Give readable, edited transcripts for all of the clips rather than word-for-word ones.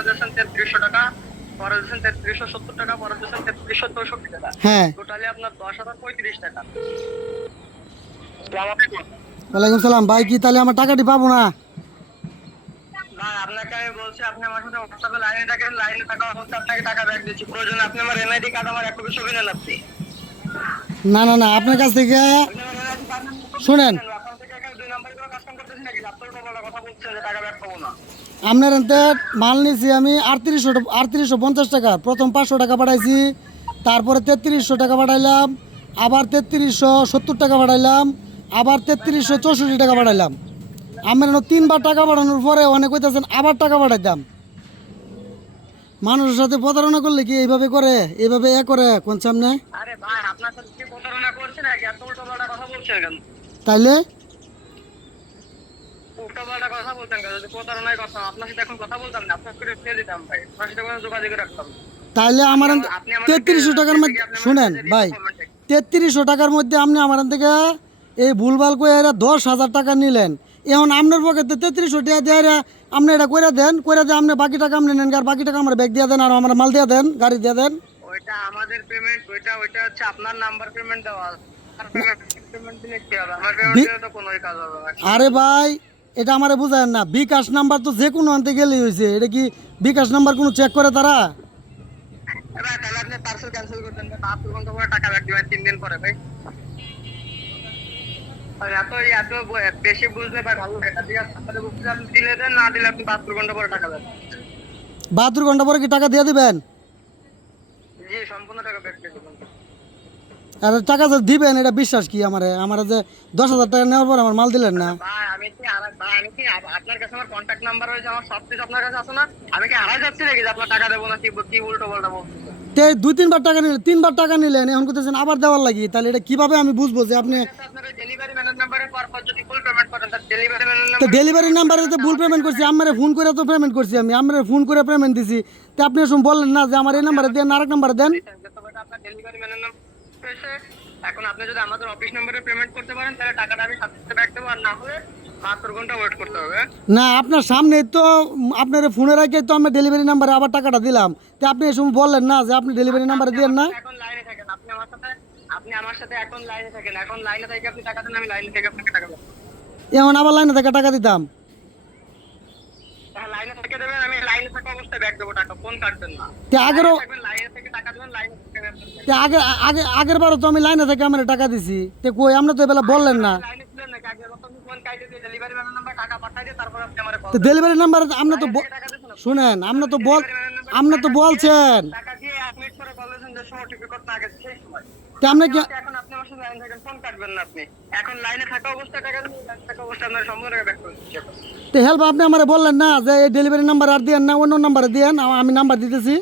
এবার দিয়েছেন 3300 টাকা, পরে দিয়েছেন 3370 টাকা, পরে দিয়েছেন 3364 টাকা। হ্যাঁ, টোটালি আপনার 10,035 টাকা। ওয়ালাইকুম সালাম। ভাই কি তাহলে আমার টাকাটি পাবো না? ভাই আপনাকে আমি বলছি, আপনি আমার সাথে হোয়াটসঅ্যাপে লাইনে থাকেন, লাইনে থাকা অবস্থায় আপনাকে টাকা ব্যাক দিচ্ছি। প্রয়োজনে আপনি আমার এনআইডি কার্ড আমার এক কপি ছবি নেন আপনি। না না না, আপনার কাছ থেকে আপনি আমার এনআইডি কার্ড শুনেন, আপনার থেকে এখানে 2 নাম্বার করে কাজ করতেছেন নাকি? আপনার কথা বলছেন যে টাকা ব্যাক পাবো না। আপনার এতে মাল নিয়েছি আমি 3850 টাকা। প্রথম 500 টাকা পাঠাইছি, তারপরে 3300 টাকা পাঠাইলাম, আবার 3370 টাকা পাঠাইলাম, আবার 3364 টাকা পাঠাইলাম। আমার তিনবার টাকা পাঠানোর পরে অনেক কইতেছেন আবার টাকা পাঠাইতাম। মানুষের সাথে প্রতারণা করলে কি এইভাবে করে, এইভাবে করে কোন সামনে? আরে ভাই, আপনার সাথে কি প্রতারণা করছে নাকি? এত উল্টোপাল্টা কথা বলছেন কেন? তাইলে উল্টোপাল্টা কথা বলছেন কেন? যদি প্রতারণায় কথা, আপনার সাথে এখন কথা বলতাম না, আপনার করে ফেলে দিতাম ভাই, আপনার সাথে কোনো যোগাযোগ রাখতাম না। তাইলে আমার আপনি আমার 3300 টাকার মধ্যে শুনেন ভাই, 3300 টাকার মধ্যে আপনি আমার থেকে এই ভুলভাল করে 10,000 টাকা নিলেন। এখন আপনার পকেটে 3300 টাকা দিয়ে আপনি এটা করে দেন, আপনি বাকি টাকা আপনি নেন, আর বাকি টাকা আমার ব্যাগ দিয়ে দেন, আর আমার মাল দিয়ে দেন, গাড়ি দিয়ে দেন। ওইটা আমাদের পেমেন্ট, ওইটা হচ্ছে আপনার নাম্বার পেমেন্ট দেওয়া। আর পেমেন্ট দিলে কি হবে? আমার পেমেন্ট দিলে তো কোনোই কাজ হবে না। আরে ভাই, এটা আমারে বুঝায় না। বিকাশ নাম্বার তো যে কোনো আনতে গেলেই হয়েছে। এটা কি বিকাশ নাম্বার কোনো চেক করে তারা? ভাই তাহলে আপনি পার্সেল ক্যান্সেল করতেন না, 72 ঘন্টা পরে টাকা ব্যাক দিবেন, 3 দিন পরে ভাই। আর এত বেশি বুঝলে ভাই ভালো লাগে না, ঠিক আছে? আপনাদের বুঝলে আপনি দিলে দেন, না দিলে আপনি 72 ঘন্টা পরে টাকা দেন। 72 ঘন্টা পরে কি টাকা দিয়ে দিবেন? জি, সম্পূর্ণ টাকা ব্যাক দিয়ে দেবেন। আর টাকা যে দিবেন এটা বিশ্বাস কি? আমার যে 10,000 টাকা নেওয়ার পর আমার মাল দিলেন না। ভাই আমি কি আপনার কাছে আমার কন্ট্যাক্ট নাম্বার হয়েছে, আমার সব কিছু আপনার কাছে আছে না? আমি কি হারাই যাচ্ছি নাকি যে আপনার টাকা দেবো না? কি উল্টো পাল্টা বলছেন? তে 2-3 বার টাকা নিলেন, 3 বার টাকা নিলেন, এখন করতেছেন আবার দেওয়ার লাগি। তাহলে এটা কিভাবে আমি বুঝবো যে আপনি? আপনার ডেলিভারি ম্যানের নাম্বারে পরপর যদি ফুল পেমেন্ট করেন, তার ডেলিভারি ম্যানের তো নাম্বার ডেলিভারি নাম্বারে তো ভুল পেমেন্ট করছি, আমারে ফোন করে তো পেমেন্ট করছি, আমারে ফোন করে পেমেন্ট দিছি। তো আপনি এসব বললেন না যে আমার এই নাম্বারে দেন, আরেক নাম্বারে দেন। আপনার ডেলিভারি ম্যানের নাম্বার এসে, এখন আপনি যদি আমাদের অফিস নম্বরে পেমেন্ট করতে পারেন তাহলে টাকাটা আমি সাথে সাথে ব্যাক দেবো, আর না হলে 72 ঘন্টা ওয়েট করতে হবে। না, আপনার সামনে তো আপনার ফোনের আগে তো আমি ডেলিভারি নাম্বারে আবার টাকাটা দিলাম। তো আপনি এসব বললেন না যে আপনি ডেলিভারি নাম্বারে দেন না। এখন লাইনে থাকেন, আপনি আমার সাথে এখন লাইনে থাকেন, এখন লাইনে থেকে আপনি টাকা দেন, আমি লাইনে থেকে আপনাকে টাকা দেবো। এখন আবার লাইনে থেকে টাকা দিতাম। হ্যাঁ, লাইনে থেকে দেবেন, আমি লাইনে থাকা অবস্থায় ব্যাক দেবো, টাকা ফোন কাটবেন না। তো আগেরও লাইনে থেকে টাকা দেবেন, লাইনে থেকে ব্যাক তো আগের বারও তো আমি লাইনে থেকে আমার টাকা দিছি। তো কই আপনি তো এবেলা বললেন না। লাইনে ছিলেন নাকি? আগে যখন আপনি ফোন কাটে দিয়ে ডেলিভারি ম্যানের নাম্বার টাকা পাঠিয়ে দিয়ে তারপর আপনি আমারে কল তো ডেলিভারি নাম্বার আপনি তো টাকা দিয়েছেন। শুনেন, আপনি তো বলছেন। টাকা দিয়ে 1 মিনিট পরে বলেছেন যে সময় টিপে করতে আগে সেই সময়। তো আপনি কি এখন আপনি আমার সাথে লাইনে থাকেন, ফোন কাটবেন না আপনি। এখন লাইনে থাকা অবস্থায় টাকা দিন, লাইনে থাকা অবস্থায় আপনার সম্পূর্ণ টাকা ব্যাক করে দিচ্ছি এখন। তো হেল্প আপনি আমারে বললেন না যে এই ডেলিভারি নাম্বার আর দেন না, অন্য নাম্বারে দেন, আমি নাম্বার দিতেছি।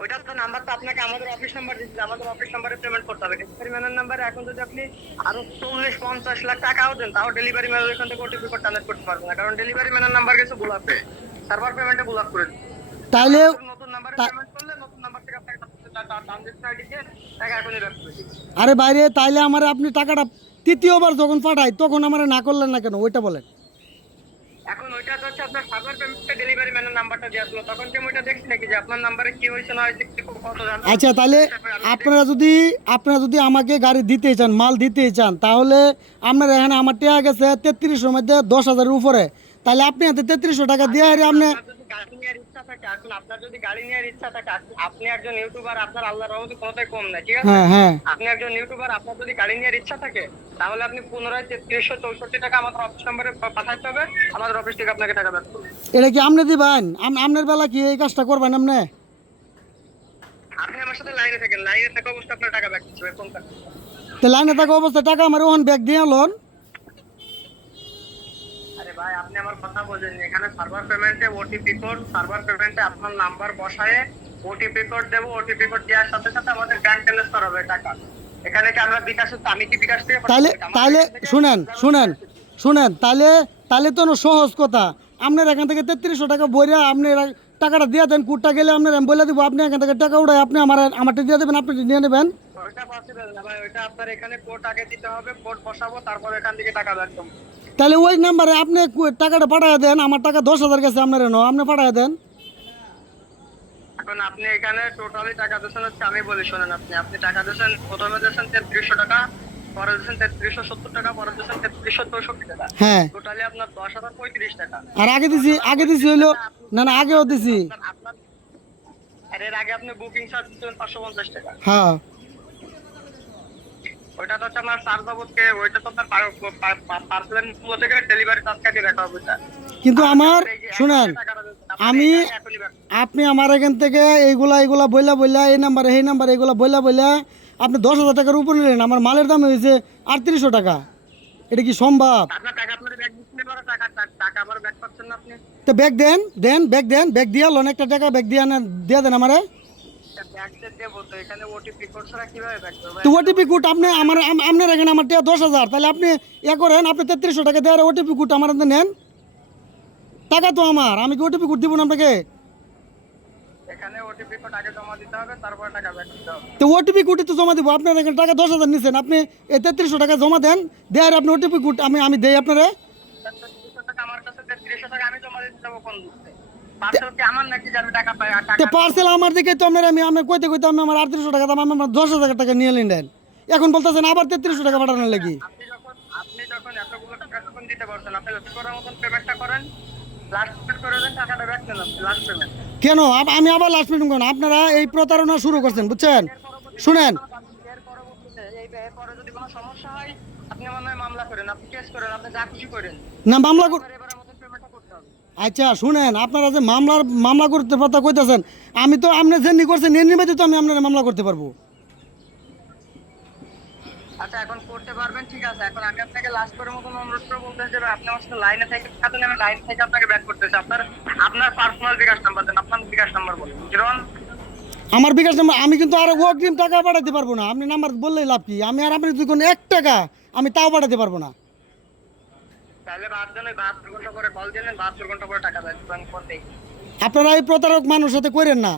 ওইটা তো নাম্বার তো আপনাকে আমাদের অফিস নাম্বার দিচ্ছি, আমাদের অফিস নাম্বারে পেমেন্ট করতে হবে। ডেলিভারি ম্যানের নাম্বারে এখন যদি আপনি আরো 40-50 লাখ টাকাও দেন, তাও ডেলিভারি ম্যানের এখান থেকে ওটিপি কোড ট্রান্সফার করতে পারবেন না, কারণ ডেলিভারি ম্যানের নাম্বার কিছু ব্লক আছে, সার্ভার পেমেন্টে ব্লক করে দিচ্ছে। তাইলে নতুন নাম্বারে পেমেন্ট করলে নতুন নাম্বার থেকে আপনাকে ট্রানজাকশন আইডি দিয়ে টাকা এখনই ব্যাক করে দিচ্ছি। আরে বাইরে, তাইলে আমার আপনি টাকাটা তৃতীয়বার যখন পাঠাই তখন আমার না করলেন না কেন ওইটা বলেন। এখন ওইটা তো হচ্ছে আপনার সার্ভার পেমেন্টে ডেলিভারি ম্যানের নাম্বারটা দিয়ে আসলো, তখন কি আমি ওইটা দেখছি নাকি যে আপনার নাম্বারে কি হয়েছে না হয়েছে, কি কত জানতে? আচ্ছা, তাহলে আপনারা যদি আমাকে গাড়ি দিতে চান, মাল দিতে চান, তাহলে আপনার এখানে আমার টাকা গেছে 3300 মধ্যে 10,000-এর উপরে। তাহলে আপনি হাতে 3300 টাকা দিয়ে আপনি। আপনার যদি গাড়ি নেওয়ার ইচ্ছা থাকে, আসলে আপনার যদি গাড়ি নেওয়ার ইচ্ছা থাকে, আপনি একজন ইউটিউবার, আপনার আল্লাহর রহমতে কোনোটাই কম নাই, ঠিক আছে? হ্যাঁ হ্যাঁ, আপনি একজন ইউটিউবার, আপনার যদি গাড়ি নেওয়ার ইচ্ছা থাকে তাহলে আপনি পুনরায় 3364 টাকা আমাদের অফিস নম্বরে পাঠাতে হবে, আমাদের অফিস থেকে আপনাকে টাকা ব্যাক করবে। এটা কি আপনি দিবেন? আপনার বেলা কি এই কাজটা করবেন আপনি? আপনি আমার সাথে লাইনে থাকেন, লাইনে থাকা অবস্থায় আপনার টাকা ব্যাক করবে, ফোন কাটবে। তো লাইনে থাকা অবস্থায় টাকা আমার ওখান ব্যাগ দিয়ে লোন। আরে ভাই, আপনি আমার কথা বোঝেন, এখানে সার্ভার পেমেন্টে ওটিপি কোড, সার্ভার পেমেন্টে আপনার নাম্বার বসায়ে ওটিপি কোড দেবো, ওটিপি কোড দেওয়ার সাথে সাথে আমাদের ব্যাংক ট্রান্সফার হবে টাকা। এখানে কি আমরা বিকাশে, আমি কি বিকাশ থেকে তাহলে তাহলে শুনেন শুনেন শুনেন, তাহলে তো না সহজ কথা। আপনার এখান থেকে 3300 টাকা বইরা আপনি টাকাটা দিয়ে দেন, কুটটা গেলে আপনার আমি বলে দিব, আপনি এখান থেকে টাকা উঠাই আপনি আমারটা দিয়ে দেবেন, আপনি নিয়ে নেবেন। ওইটা পসিবল না ভাই, ওইটা আপনার এখানে কোড আগে দিতে হবে, কোড বসাবো, তারপর এখান থেকে টাকা ব্যাক করবো। তাহলে ওই নাম্বারে আপনি টাকাটা পাঠায় দেন, আমার টাকা 10,000 গেছে আপনার এনো, আপনি পাঠায় দেন। এখন আপনি এখানে টোটালি টাকা দিয়েছেন হচ্ছে, আমি বলি শোনেন, আপনি টাকা দিয়েছেন, প্রথমে দিয়েছেন 3300 টাকা, পরে দিয়েছেন 3370 টাকা, পরে দিয়েছেন 3364 টাকা, হ্যাঁ, টোটালি আপনার 10,035 টাকা। আর আগে দিছি হইলো, না না আগেও দিছি। আপনার আর এর আগে আপনি বুকিং চার্জ দিচ্ছেন 550 টাকা। হ্যাঁ, ওইটা তো হচ্ছে আপনার চার্জ বাবদকে, ওইটা তো আপনার পার্সেলের মূল্য থেকে ডেলিভারি চার্জ কাটিয়ে রাখা হবে ওইটা। কিন্তু আমার এই যে শুনেন, টাকাটা দিচ্ছেন, আপনি আমি এটা এখনই back করুন। আপনি আমার এখান থেকে এইগুলা বইলা এই নাম্বারে এই নাম্বারে এইগুলা বইলা আপনি 10,000 টাকার উপরে নিলেন, আমার মালের দাম হয়েছে 3800 টাকা। এটা কি সম্ভব? আপনার টাকা আপনার ব্যাগ দিচ্ছেন, এবার টাকা আবার ব্যাক পাচ্ছেন না আপনি। তো ব্যাগ ব্যাগ দিয়া লোন একটা টাকা ব্যাগ দিয়া দেন আমারে। ব্যাগ দেবো তো, এখানে ওটিপি কোড ছাড়া কিভাবে ব্যাক করবো? তো ওটিপি কোড আপনি আপনার এখানে আমার টাকা 10,000, তাহলে আপনি করেন, আপনি 3300 টাকা দেওয়ার ওটিপি কোড আমার হাতে নেন। টাকা তো আমার, আমি কি ওটিপি কোড দিব না আপনাকে? এখানে ওটিপি কোড আগে জমা দিতে হবে, তারপর টাকা ব্যাক করতে হবে। তো ওটিপি কোড তো জমা দিব, আপনার এখানে টাকা 10,000 নিচ্ছেন, আপনি এই 3300 টাকা জমা দেন, দেওয়ার আপনি ওটিপি কোড আমি দেই আপনারে। 3300 টাকা আমার কাছে, 3300 টাকা আমি জমা দিতে যাবো কোন দিতে? পার্সেল কি আমার নাকি যে আমি টাকা পাই? আর তো টাকা পার্সেল আমার দিকে তো আমি কইতে আমি আমার 3800 টাকা দাম, আমি আমার 10,000 টাকা নিয়ে নিলেন, এখন বলতেছেন আবার 3300 টাকা পাঠানোর লাগি। আপনি যখন এতগুলো টাকা যখন দিতে পারছেন, আপনি লাস্ট করার মতন পেমেন্টটা করেন, লাস্ট পেমেন্ট করে দেন, টাকাটা ব্যাক দেন, আপনি লাস্ট পেমেন্ট। কেন আমি আবার লাস্ট মিনিট কেন? আপনারা এই প্রতারণা শুরু করছেন, বুঝছেন? শুনেন, এর পরবর্তীতে এর পরে যদি কোনো সমস্যা হয়, আপনি মনে হয় মামলা করেন, আপনি কেস করেন, আপনি যা খুশি করেন, না মামলা এবারের মতন পেমেন্টটা করতে হবে। আচ্ছা শুনেন, আপনারা যে মামলা করতে পারতা কইতেছেন, আমি তো আপনি যেমনি করছেন এমনি তো আমি আপনার মামলা করতে পারবো। আচ্ছা এখন করতে পারবেন, ঠিক আছে। এখন আমি আপনাকে লাস্ট করার মতন অনুরোধ করে বলতে চাই, আপনি আমার সাথে লাইনে থেকে থাকুন, আমি লাইন থেকে আপনাকে ব্যাক করতেছি। আপনার পার্সোনাল বিকাশ নাম্বার দেন, আপনার বিকাশ নাম্বার বলুন। 01 আমার বিকাশ নাম্বার, আমি কিন্তু আর অগ্রিম টাকা পাঠাতে পারবো না, আপনি নাম্বার বললেই লাভ কি? আমি আর আপনি যদি কোনো 1 টাকা আমি তাও পাঠাতে পারবো না। তাহলে 72 ঘন্টা পরে কল দিলেন, 72 ঘন্টা পরে টাকা দেবেন, কোন দেখি। আপনারা এই প্রতারক মানুষের সাথে করেন না।